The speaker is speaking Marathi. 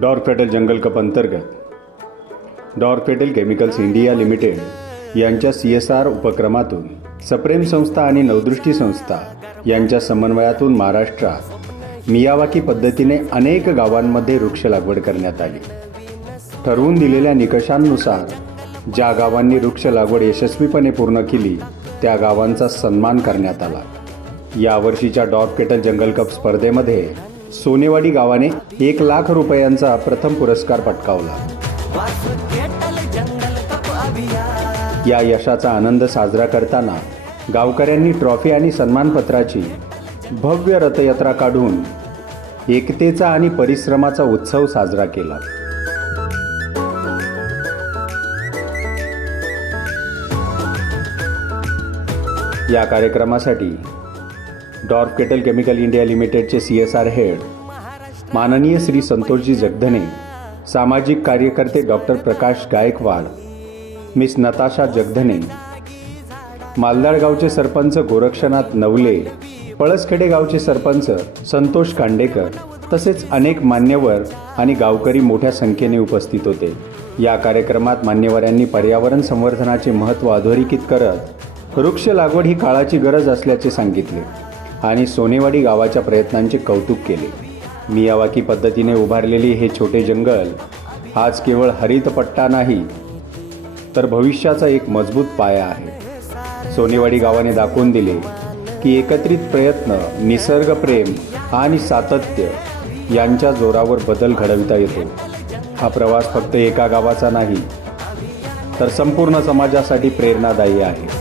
डॉर्फेटल जंगल कप अंतर्गत डॉर्फेटल केमिकल्स इंडिया लिमिटेड यांच्या CSR उपक्रमातून सप्रेम संस्था आणि नवदृष्टी संस्था यांच्या समन्वयातून महाराष्ट्रात मियावाकी पद्धतीने अनेक गावांमध्ये वृक्ष लागवड करण्यात आली। ठरवून दिलेल्या निकषांनुसार ज्या गावांनी वृक्ष लागवड यशस्वीपणे पूर्ण केली त्या गावांचा सन्मान करण्यात आला। यावर्षीच्या डॉर्फेटल जंगल कप स्पर्धेमध्ये सोनेवाडी गावाने 1 लाख रुपयांचा प्रथम पुरस्कार पटकावला। या यशाचा आनंद साजरा करताना गावकऱ्यांनी ट्रॉफी आणि सन्मानपत्राची भव्य रथयात्रा काढून एकतेचा आणि परिश्रमाचा उत्सव साजरा केला। या कार्यक्रमासाठी डॉर्फेटल केमिकल इंडिया लिमिटेडचे CSR हेड माननीय श्री संतोषजी जगधने, सामाजिक कार्यकर्ते डॉक्टर प्रकाश गायकवाड, मिस नताशा जगधने, मालदाड गावचे सरपंच गोरक्षनाथ नवले, पळसखेडे गावचे सरपंच संतोष कांडेकर तसेच अनेक मान्यवर आणि गावकरी मोठ्या संख्येने उपस्थित होते। या कार्यक्रमात मान्यवरांनी पर्यावरण संवर्धनाचे महत्त्व अधोरेखित करत वृक्ष लागवड ही काळाची गरज असल्याचे सांगितले आणि सोनेवाडी गावाच्या प्रयत्नांचे कौतुक केले। मियावाकी पद्धतीने उभारलेले हे छोटे जंगल आज केवळ हरित पट्टा नाही तर भविष्याचा एक मजबूत पाया आहे। सोनेवाडी गावाने दाखवून दिले की एकत्रित प्रयत्न, निसर्गप्रेम आणि सातत्य यांच्या जोरावर बदल घडविता येतो। हा प्रवास फक्त एका गावाचा नाही तर संपूर्ण समाजासाठी प्रेरणादायी आहे।